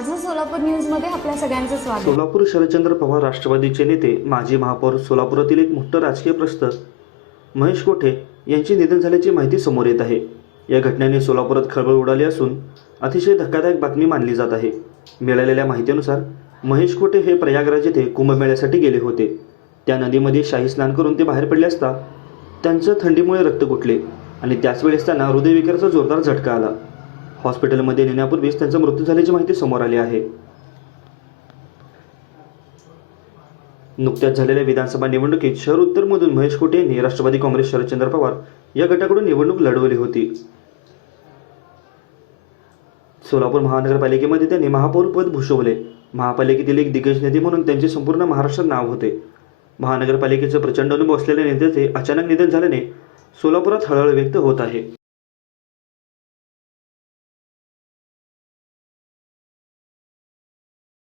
सोलापूर न्यूजमध्ये आपल्या सगळ्यांचं स्वागत. सोलापूर शरदचंद्र पवार राष्ट्रवादीचे नेते माजी महापौर सोलापुरातील एक मोठं राजकीय प्रश्न महेश कोठे यांचे निधन झाल्याची माहिती समोर येत आहे. या घटनेने सोलापुरात खळबळ उडाली असून अतिशय धक्कादायक बातमी मानली जात आहे. मिळालेल्या माहितीनुसार महेश कोठे हे प्रयागराज येथे कुंभमेळ्यासाठी गेले होते. त्या नदीमध्ये शाही स्नान करून ते बाहेर पडले असता त्यांचं थंडीमुळे रक्त कुठले आणि त्याच वेळेस त्यांना हृदयविकाराचा जोरदार झटका आला. हॉस्पिटलमध्ये नेण्यापूर्वीच त्यांचा मृत्यू झाल्याची माहिती समोर आली आहे. नुकत्याच झालेल्या विधानसभा निवडणुकीत शहर उत्तरमधून महेश कोटे यांनी राष्ट्रवादी काँग्रेस शरदचंद्र पवार या गटाकडून निवडणूक लढवली होती. सोलापूर महानगरपालिकेमध्ये त्यांनी महापौर पद भूषवले. महापालिकेतील एक दिग्गज नेते म्हणून त्यांचे संपूर्ण महाराष्ट्रात नाव होते. महानगरपालिकेचं प्रचंड अनुभव असलेल्या नेत्याचे अचानक निधन झाल्याने सोलापुरात हळहळ व्यक्त होत आहे.